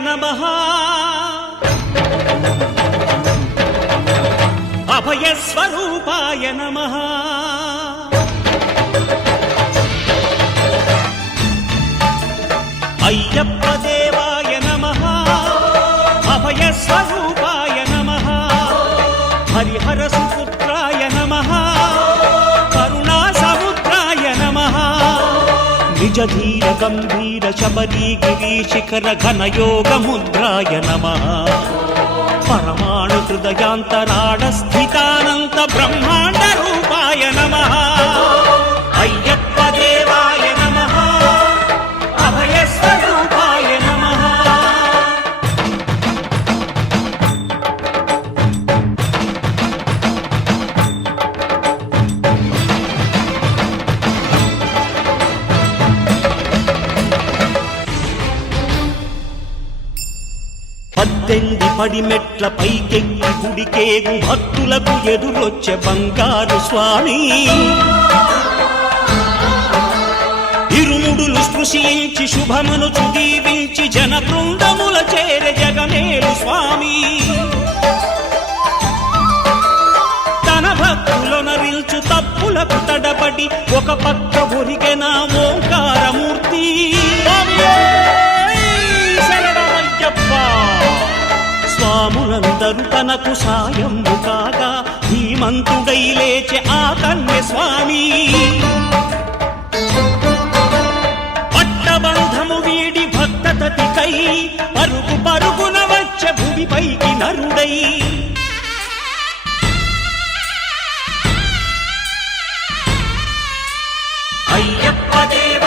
నమః అభయస్వరూపాయ నమః అయ్యప్ప దేవాయ నమః అభయస్వరూపాయ నమః హరిహర సుపుత్రాయ నమః కరుణా సముద్రాయ నమః నిజ ధీర గంభీర శబరీ గిరి శిఖర ఘనయోగ ముద్రాయ నమః పరమాణు హృదయాంతరాళ స్థితానంత బ్రహ్మాండ రూపాయ నమః అయ్యప్ప దేవాయ నమః అభయస్వరూపాయ నమః పద్దెంది పడిమెట్ల పైకెక్కి గుడికేగు భక్తులకు ఎదురొచ్చే బంగారు స్వామి ఇరుముడులు స్పృశించి శుభమనుచు దీవించి జన బృందముల చేరే జగమేలు స్వామి తన భక్తులనరిల్చు తప్పులకు తడబడి ఒక పక్క ఒరిగెన ఓంకారమూర్తి స్వాములందరూ తనకు సాయము కాగా ధీమంతుడై లేచే ఆ కన్య స్వామి పట్టబంధము వీడి భక్తతతికై పరుగు పరుగున వచ్చే భూమిపైకి నరుడై అయ్యప్ప దేవ